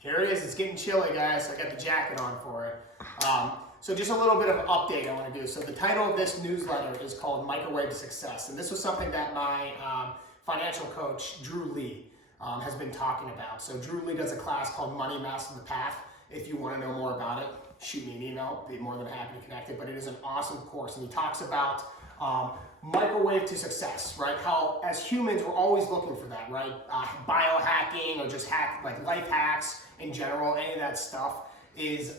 Here it is. It's getting chilly, guys. I got the jacket on for it. So just a little bit of an update I want to do. So the title of this newsletter is called Microwave Success. And this was something that my financial coach, Drew Lee, has been talking about. So Drew Lee does a class called Money Master the Path. If you want to know more about it, shoot me an email. I'd be more than happy to connect it. But it is an awesome course. And he talks about microwave to success, right? How as humans, we're always looking for that, right? Biohacking or just like life hacks in general, any of that stuff is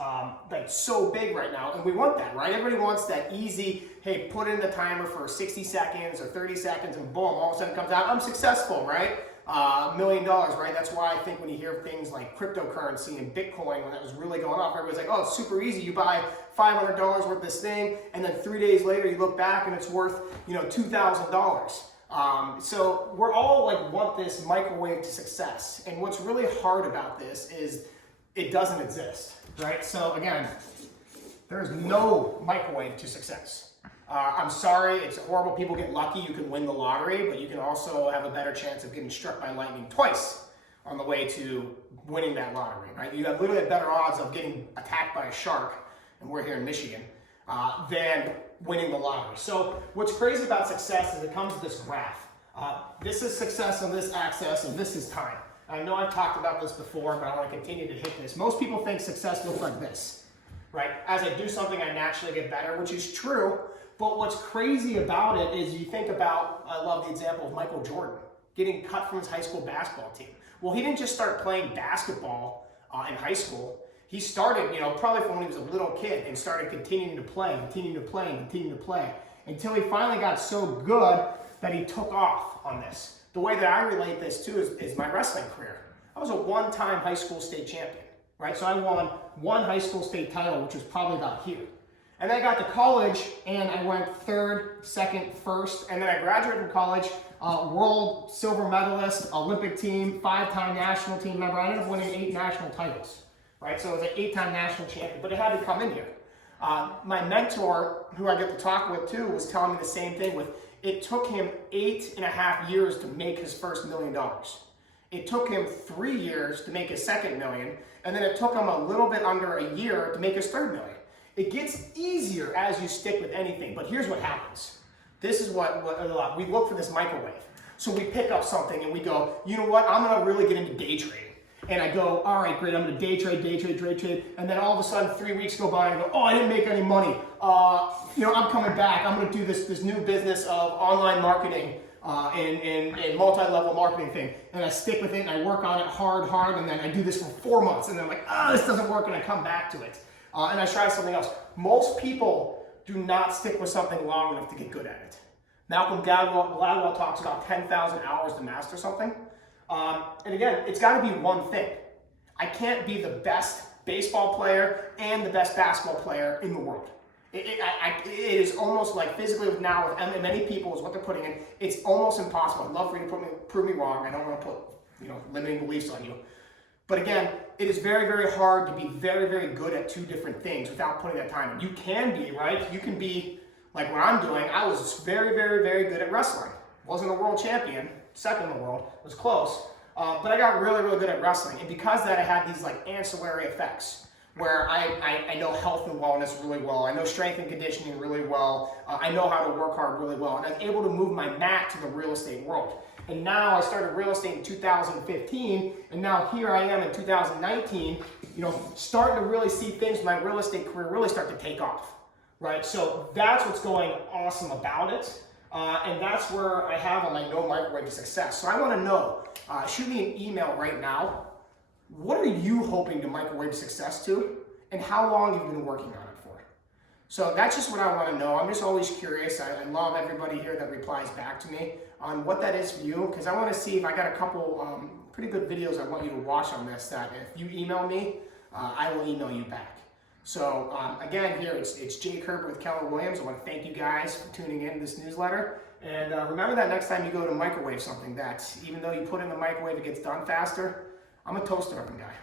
like so big right now, and we want that, right? Everybody wants that easy, hey, put in the timer for 60 seconds or 30 seconds and boom, all of a sudden it comes out, I'm successful, right? $1 million, right? That's why I think when you hear things like cryptocurrency and Bitcoin, when that was really going off, everybody's like, oh, it's super easy. You buy $500 worth of this thing, and then 3 days later you look back and it's worth, $2,000. So we're all like want this microwave to success, and what's really hard about this is it doesn't exist, right? So again, there's no microwave to success. I'm sorry, it's horrible. People get lucky, you can win the lottery, but you can also have a better chance of getting struck by lightning twice on the way to winning that lottery, right? You have literally better odds of getting attacked by a shark, and we're here in Michigan, than winning the lottery. So what's crazy about success is it comes with this graph. This is success on this axis, and this is time. I know I've talked about this before, but I want to continue to hit this. Most people think success looks like this, right? As I do something, I naturally get better, which is true. But what's crazy about it is you think about, I love the example of Michael Jordan getting cut from his high school basketball team. Well, he didn't just start playing basketball in high school. He started, probably from when he was a little kid and started continuing to play until he finally got so good that he took off on this. The way that I relate this to is my wrestling career. I was a one-time high school state champion, right? So I won one high school state title, which was probably about here. And then I got to college, and I went third, second, first, and then I graduated from college, world silver medalist, Olympic team, 5-time national team member. I ended up winning 8 national titles, right? So I was an 8-time national champion, but it had to come in here. My mentor, who I get to talk with too, was telling me the same thing. It took him 8.5 years to make his first $1 million. It took him 3 years to make his second million, and then it took him a little bit under a year to make his third million. It gets easier as you stick with anything, but here's what happens. This is what we look for this microwave. So we pick up something and we go, you know what, I'm gonna really get into day trading. And I go, all right, great, I'm gonna day trade, and then all of a sudden 3 weeks go by and I go, oh, I didn't make any money. I'm coming back, I'm gonna do this new business of online marketing and multi-level marketing thing. And I stick with it and I work on it hard, and then I do this for 4 months, and then I'm like, this doesn't work, and I come back to it. And I try something else. Most people do not stick with something long enough to get good at it. Malcolm Gladwell talks about 10,000 hours to master something. And again, it's got to be one thing. I can't be the best baseball player and the best basketball player in the world. It is almost like physically with many people is what they're putting in. It's almost impossible. I'd love for you to prove me wrong. I don't want to put limiting beliefs on you. But again, it is very, very hard to be very, very good at 2 different things without putting that time in. You can be, right? You can be like what I'm doing. I was very, very, very good at wrestling. Wasn't a world champion, second in the world, was close. But I got really, really good at wrestling. And because of that, I had these like ancillary effects where I know health and wellness really well. I know strength and conditioning really well. I know how to work hard really well. And I was able to move my mat to the real estate world. And now I started real estate in 2015, and now here I am in 2019, starting to really see things in my real estate career really start to take off, right? So that's what's going awesome about it, and that's where I have on my No Microwave to Success. So I want to know, shoot me an email right now. What are you hoping to microwave success to, and how long have you been working on it for? So that's just what I want to know. I'm just always curious. I love everybody here that replies back to me on what that is for you, because I want to see if I got a couple pretty good videos I want you to watch on this, that if you email me, I will email you back. So again, here it's Jake Herbert with Keller Williams. I want to thank you guys for tuning in to this newsletter. And remember that next time you go to microwave something, that even though you put it in the microwave, it gets done faster. I'm a toaster oven guy.